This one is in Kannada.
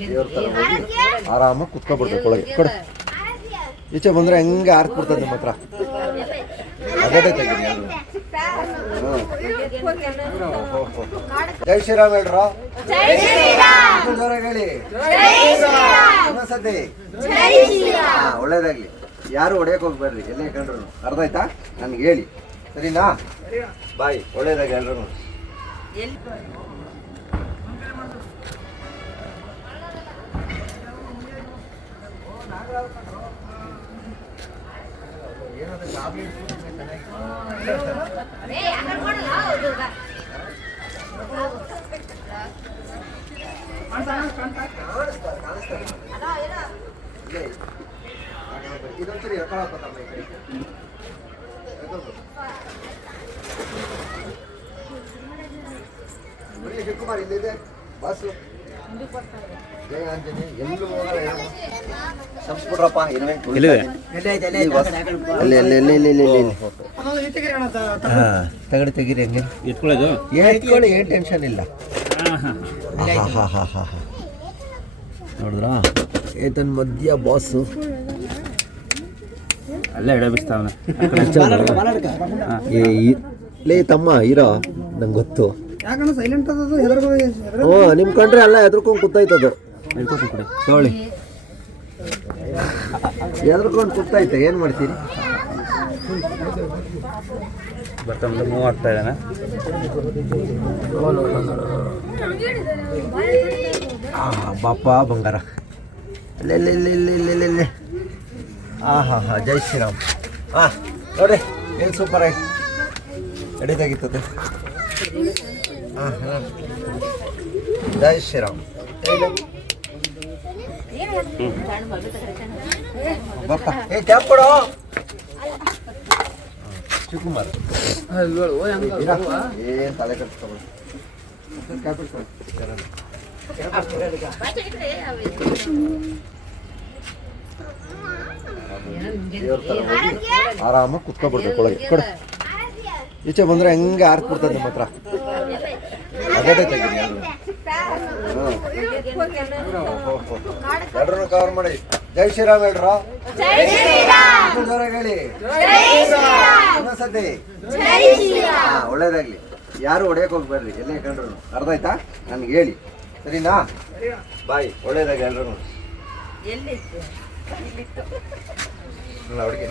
ದೇವ್ರ ಥರ ಹೋಗಿ ಆರಾಮಾಗಿ ಕುತ್ಕೊಬಿಡ್ಬೇಕು ಒಳಗೆ ಕೊಡು. ಈಚೆ ಬಂದರೆ ಹೆಂಗೆ ಆರ್ತ್ಬಿಡ್ತದೆ ನಿಮ್ಮ ಹತ್ರ. ಅದೇ ತೆಗೀರಿ ಅದು. ಜೈ ಶ್ರೀರಾಮ್ ಹೇಳ್ರ. ಜೋರಾಗಿ ಹೇಳಿ. ಇನ್ನೊಂದ್ಸತಿ. ಒಳ್ಳೇದಾಗ್ಲಿ. ಯಾರು ಹೊಡೆಯಕ್ಕೆ ಹೋಗ್ಬೇಡ್ರಿ ಎಲ್ಲೇ ಕಂಡ್ರು. ಅರ್ಥ ಆಯ್ತಾ? ನನ್ಗೆ ಹೇಳಿ ಸರಿನಾ? ಬಾಯ್. ಒಳ್ಳೇದಾಗಿ ಎಲ್ರು. ಇದೊಂದ್ಸರಿ ಶಿವಕುಮಾರ್ ಇಲ್ಲಿದೆ ಬಸ್ಸು. ಜಯ ಆಂಜನೇಯ. ಎಲ್ಲೂ ಹೋಗಲ್ಲ. ಸಂಸ್ಬಿಟ್ರಪ್ಪ. ತಗಡಿ ತೆಗೀರಿ. ಹಂಗೆ ಎತ್ಕೊಳ್ಳಿ. ಏನು ಟೆನ್ಷನ್ ಇಲ್ಲ. ನೋಡಿದ್ರಾ ಏತನ್ ಮಧ್ಯ ಬಾಸು ಅಲ್ಲೇ ಎಡಬಿಸ್ತಾವನೆ. ಲೇ ತಮ್ಮ ಇರೋ ನಂಗೆ ಗೊತ್ತು. ಯಾಕಂದ್ರೆ ಸೈಲೆಂಟ್ ಅದದು. ಹ್ಞೂ ನಿಮ್ಮ ಕಂಡ್ರೆ ಎಲ್ಲ ಎದ್ರಕೊಂಡು ಕೂತೈತದು. ನೋಡಿ ಎದ್ರಕೊಂಡು ಕೂತೈತೆ. ಏನು ಮಾಡ್ತೀರಿ? ಬರ್ತಂದ್ರೆ ಮೂವ್ ಆಗ್ತಾ ಇದ್ದಾನೆ. ಬಾಪ ಬಂಗಾರ. ಅಲ್ಲೆಲ್ಲೆಲ್ಲೆಲ್ಲೆಲ್ಲೆಲ್ಲೆ. ಜೈ ಶ್ರೀರಾಮ್. ನೋಡ್ರಿ ಏನು ಸೂಪರ್ ಆಗಿ ಎಡಿದಾಗಿರ್ತದೆ. ಜೈ ಶ್ರೀರಾಮ್. ಬಾಪ ಕ್ಯಾಪ್ ಕೊಡೋ ಶಿವಕುಮಾರ್. ಏನು ತಲೆ ಕಟ್ಸ್ಕೊಬೇಡ. ಕ್ಯಾಪ್ ಇಟ್ಕೊಳ್ಳಿ. ದೇವ್ರ ಥರ ಹೋಗಿ ಆರಾಮಾಗಿ ಕುತ್ಕೊಬಿಡ್ಬೇಕು ಒಳಗೆ. ಕೊಡು. ಈಚೆ ಬಂದರೆ ಹೆಂಗೆ ಆರ್ತ್ಬಿಡ್ತದೆ ನಿಮ್ಮ ಹತ್ರ. ಅದೇ ತೆಗೀರಿ ಅದು. ಎಲ್ರೂ ಕವರ್ ಮಾಡಿ. ಜೈ ಶ್ರೀರಾಮ್ ಹೇಳ್ರ. ಜೋರಾಗಿ ಹೇಳಿ. ಇನ್ನೊಂದ್ಸತಿ. ಒಳ್ಳೇದಾಗ್ಲಿ. ಯಾರು ಹೊಡೆಯಕ್ಕೆ ಹೋಗ್ಬೇಡ್ರಿ ಎಲ್ಲೇ ಕಂಡ್ರು. ಅರ್ಥ ಆಯ್ತಾ? ನನ್ಗೆ ಹೇಳಿ ಸರಿನಾ? ಬಾಯ್. ಒಳ್ಳೇದಾಗಿ ಎಲ್ರು. ಹುಡುಗಿ